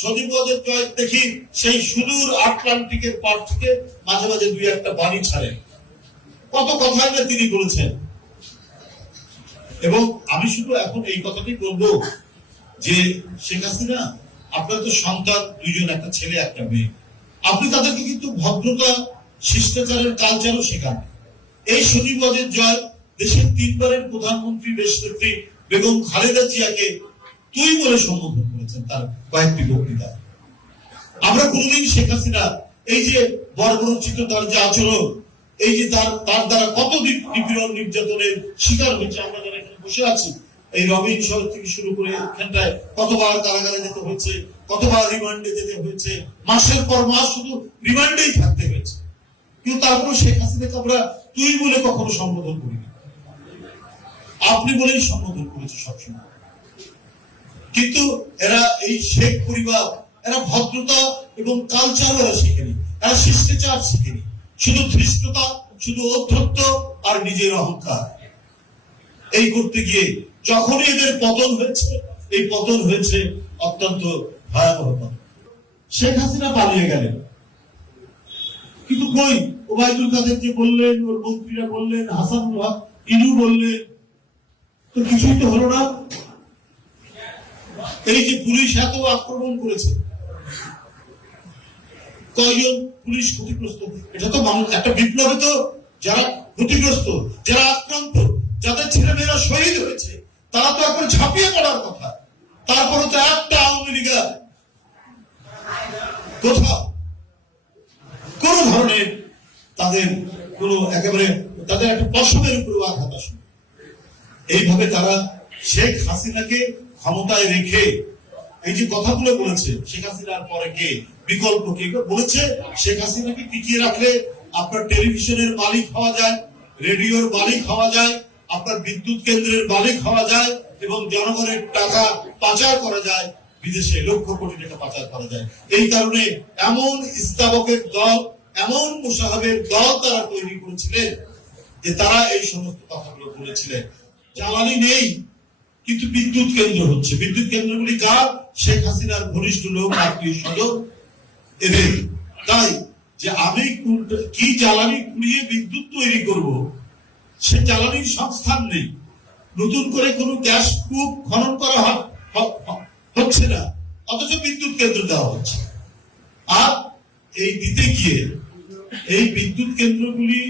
সজীবদের choice দেখি সেই সুদূর আটলান্টিকের পার থেকে মাঝে মাঝে দুই একটা বাণী ছাড়েন। কত কথাই না তিনি বলেছেন। এবং আমি শুধু এখন এই কথাটাই বলবো যে শেখ হাসিনা, আপনার তো সন্তান দুইজন, একটা ছেলে একটা মেয়ে, আপনি তাদেরকে কিন্তু ভদ্রতা, শিষ্টাচারের কালচারও শেখান। এই সজীবদের জয় দেশের 3 বারের প্রধানমন্ত্রী দেশনেত্রী বেগম খালেদা জিয়াকে তুই বলে সম্বোধন করেছেন তার কয়েকটি বক্তৃতা। আমরা কোনদিন শেখ হাসিনা এই যে বর্বরচিত তার যে আচরণ, এই যে তার দ্বারা কত নিপীড়ন নির্যাতনের শিকার হয়েছে, আমরা যারা এখানে বসে আছি, এই রবিন শহর থেকে শুরু করে এখানটায় কতবার কারাগারে যেতে হয়েছে, কতবার রিমান্ডে যেতে হয়েছে, মাসের পর মাস শুধু রিমান্ডেই থাকতে হয়েছে, কিন্তু তারপরে শেখ হাসিনাকে আমরা তুই বলে কখনো সম্বোধন করিনি, আপনি বলেই সম্বোধন করেছে সবসময়। কিন্তু এরা এই শেখ পরিবার, এরা ভদ্রতা এবং কালচার এরা শিখেনি, এরা শিষ্টাচার শিখেনি, শুধু ধৃষ্টতা, শুধু অধ্যত্ব আর নিজের অহংকার। এই করতে গিয়ে যখনই এদের পতন হয়েছে, এই পতন হয়েছে অত্যন্ত ভয়াবহ। শেখ হাসিনা পালিয়ে গেলেন, কিন্তু কই ওবায়দুল কাদের যে বললেন, ওর মন্ত্রীরা বললেন, হাসানুল হক ইনু বললেন, তো কিছুই তো হলো না। এই যে পুলিশ এত আক্রমণ করেছে, কয়জন পুলিশ ক্ষতিগ্রস্ত, এটা তো মানুষ একটা বিপ্লবে তো যারা ক্ষতিগ্রস্ত, যারা আক্রান্ত, যাদের ছেলেমেয়েরা শহীদ হয়েছে, তারা তো একবার ঝাঁপিয়ে পড়ার কথা। তারপরে তো একটা আওয়ামী লীগের কোথাও কোন ধরনের তাদের কোন একেবারে তাদের একটা পশমের উপরে আঘাত আসে। এইভাবে তারা শেখ হাসিনাকে ক্ষমতায় রেখে এই যে কথাগুলো বলেছে, শেখ হাসিনার পরে কে বিকল্প কে বলেছে, শেখ হাসিনাকে টিকিয়ে রাখলে আপনার টেলিভিশনের মালিক হওয়া যায়, রেডিওর মালিক হওয়া যায়, আপনার বিদ্যুৎ কেন্দ্রের মালিক হওয়া যায়, এবং জনগণের টাকা পাচার করা যায়, বিদেশে লক্ষ কোটি টাকা পাচার করা যায়। এই কারণে এমন ইস্তাবকের দল, এমন মুসাহাবের দল তারা তৈরি করেছিলেন যে তারা এই সমস্ত কথাগুলো বলেছিলেন। জ্বালানি নেই কিন্তু বিদ্যুৎ কেন্দ্র হচ্ছে, বিদ্যুৎ কেন্দ্রগুলি কার? শেখ হাসিনার ঘনিষ্ঠ লোক, আত্মীয় স্বজন এদের। তাই যে আমি কি জ্বালানি পুড়িয়ে বিদ্যুৎ তৈরি করব, সে জ্বালানির সংস্থান নেই, নতুন করে কোনো গ্যাস কূপ খনন করা হচ্ছে না, অথচ বিদ্যুৎ কেন্দ্র দেওয়া হচ্ছে। আর এই দিতে গিয়ে এই বিদ্যুৎ কেন্দ্রগুলি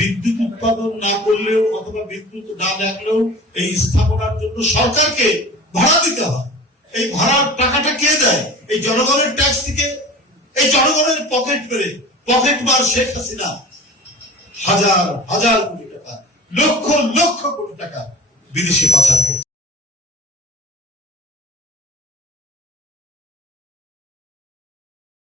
বিদ্যুৎ উৎপাদন না করলেও অথবা বিদ্যুৎ না লাগলেও এই স্থাপনার জন্য সরকারকে ভাড়া দিতে হয়। এই ভাড়ার টাকাটা কে দেয়? এই জনগণের ট্যাক্স থেকে, এই জনগণের পকেট মার শেখ হাসিনা হাজার হাজার কোটি টাকা, লক্ষ লক্ষ কোটি টাকা বিদেশে পাচার করছে।